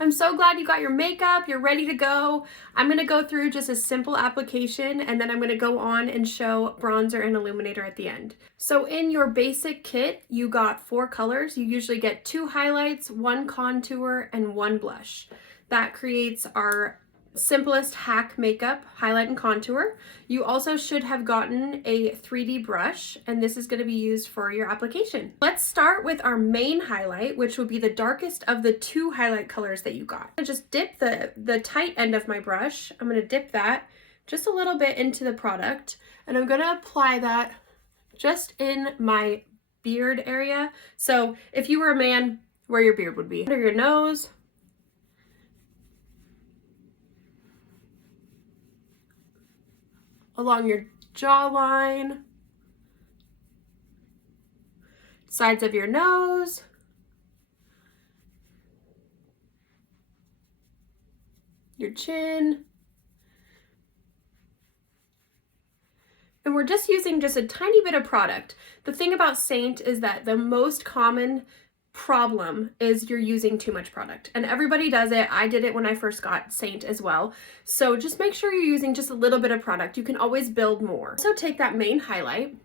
I'm so glad you got your makeup, you're ready to go. I'm gonna go through just a simple application and then I'm gonna go on and show bronzer and illuminator at the end. So in your basic kit, you got 4 colors. You usually get 2 highlights, 1 contour, and 1 blush. That creates our simplest HAC makeup, highlight and contour. You also should have gotten a 3D brush, and this is going to be used for your application. Let's start with our main highlight, which would be the darkest of the 2 highlight colors that you got. I just dip the tight end of my brush. I'm going to dip that just a little bit into the product, and I'm going to apply that just in my beard area. So if you were a man, where your beard would be. Under your nose, along your jawline, sides of your nose, your chin. And we're just using just a tiny bit of product. The thing about SEINT is that the most common problem is you're using too much product, and everybody does it. I did it when I first got SEINT as well. So just make sure you're using just a little bit of product. You can always build more. So take that main highlight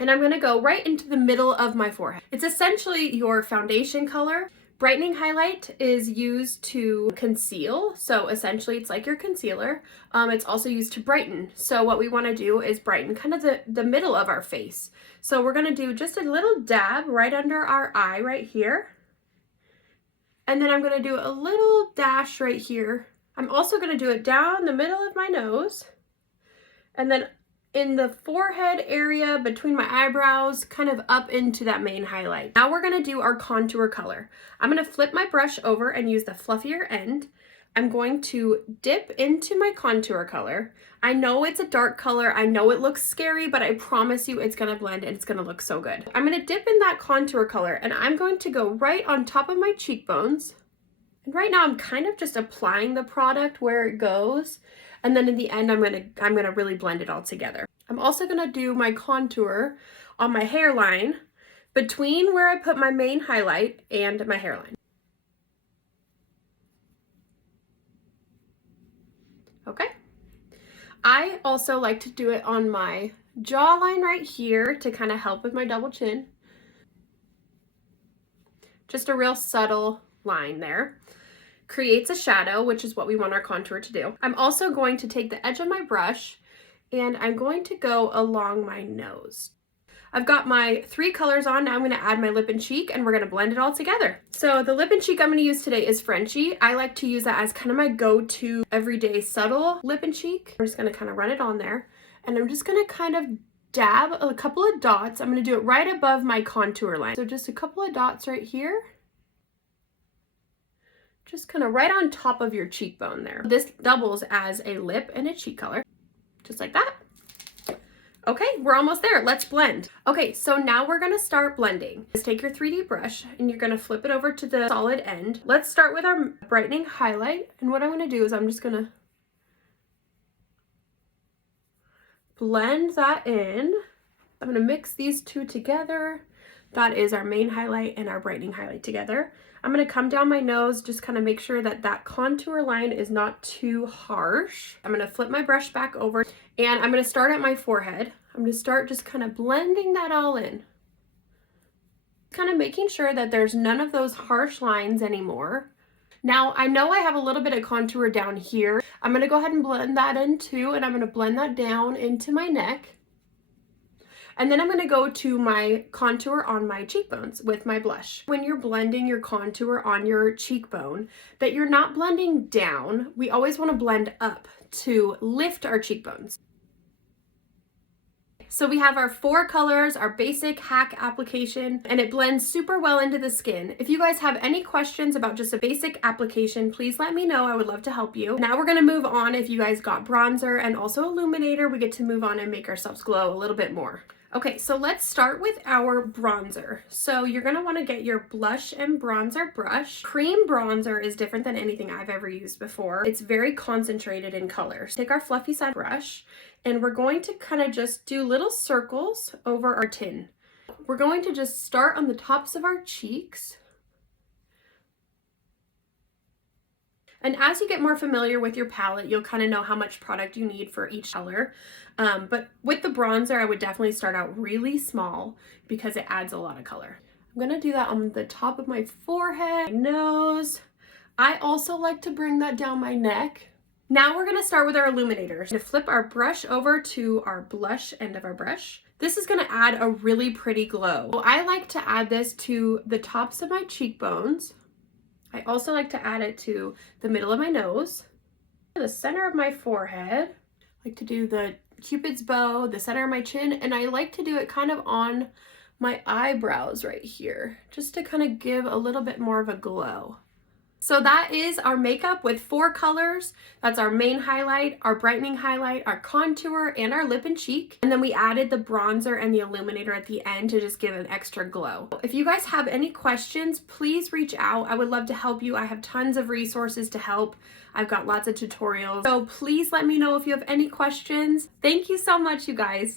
and I'm going to go right into the middle of my forehead. It's essentially your foundation color. Brightening highlight is used to conceal, so essentially it's like your concealer. It's also used to brighten. So what we want to do is brighten kind of the middle of our face. So we're going to do just a little dab right under our eye right here. And then I'm going to do a little dash right here. I'm also going to do it down the middle of my nose. And then in the forehead area between my eyebrows, kind of up into that main highlight. Now we're gonna do our contour color. I'm gonna flip my brush over and use the fluffier end. I'm going to dip into my contour color. I know it's a dark color, I know it looks scary, but I promise you it's gonna blend and it's gonna look so good. I'm gonna dip in that contour color and I'm going to go right on top of my cheekbones. And right now I'm kind of just applying the product where it goes. And then in the end, I'm gonna really blend it all together. I'm also gonna do my contour on my hairline between where I put my main highlight and my hairline. Okay. I also like to do it on my jawline right here to kind of help with my double chin. Just a real subtle line there. Creates a shadow, which is what we want our contour to do. I'm also going to take the edge of my brush and I'm going to go along my nose. I've got my 3 colors on. Now I'm going to add my lip and cheek and we're going to blend it all together. So the lip and cheek I'm going to use today is Frenchie. I like to use that as kind of my go-to everyday subtle lip and cheek. I'm just going to kind of run it on there and I'm just going to kind of dab a couple of dots. I'm going to do it right above my contour line. So just a couple of dots right here. Just kind of right on top of your cheekbone there. This doubles as a lip and a cheek color, just like that. Okay, we're almost there. Let's blend. Okay, so now we're gonna start blending. Just take your 3D brush and you're gonna flip it over to the solid end. Let's start with our brightening highlight. And what I'm gonna do is I'm just gonna blend that in. I'm gonna mix these 2 together. That is our main highlight and our brightening highlight together. I'm going to come down my nose, just kind of make sure that that contour line is not too harsh. I'm going to flip my brush back over and I'm going to start at my forehead. I'm going to start just kind of blending that all in. Kind of making sure that there's none of those harsh lines anymore. Now, I know I have a little bit of contour down here. I'm going to go ahead and blend that in too, and I'm going to blend that down into my neck. And then I'm going to go to my contour on my cheekbones with my blush. When you're blending your contour on your cheekbone, that you're not blending down. We always want to blend up to lift our cheekbones. So we have our 4 colors, our basic HAC application, and it blends super well into the skin. If you guys have any questions about just a basic application, please let me know. I would love to help you. Now we're going to move on. If you guys got bronzer and also illuminator, we get to move on and make ourselves glow a little bit more. Okay, so let's start with our bronzer. So you're gonna wanna get your blush and bronzer brush. Cream bronzer is different than anything I've ever used before. It's very concentrated in colors. Take our fluffy side brush and we're going to kind of just do little circles over our tin. We're going to just start on the tops of our cheeks. And as you get more familiar with your palette, you'll kind of know how much product you need for each color. But with the bronzer, I would definitely start out really small because it adds a lot of color. I'm gonna do that on the top of my forehead, my nose. I also like to bring that down my neck. Now we're gonna start with our illuminator. We're gonna flip our brush over to our blush end of our brush. This is gonna add a really pretty glow. I like to add this to the tops of my cheekbones. I also like to add it to the middle of my nose, the center of my forehead. I like to do the Cupid's bow, the center of my chin, and I like to do it kind of on my eyebrows right here, just to kind of give a little bit more of a glow. So that is our makeup with 4 colors. That's our main highlight, our brightening highlight, our contour, and our lip and cheek. And then we added the bronzer and the illuminator at the end to just give an extra glow. If you guys have any questions, please reach out. I would love to help you. I have tons of resources to help. I've got lots of tutorials. So please let me know if you have any questions. Thank you so much, you guys.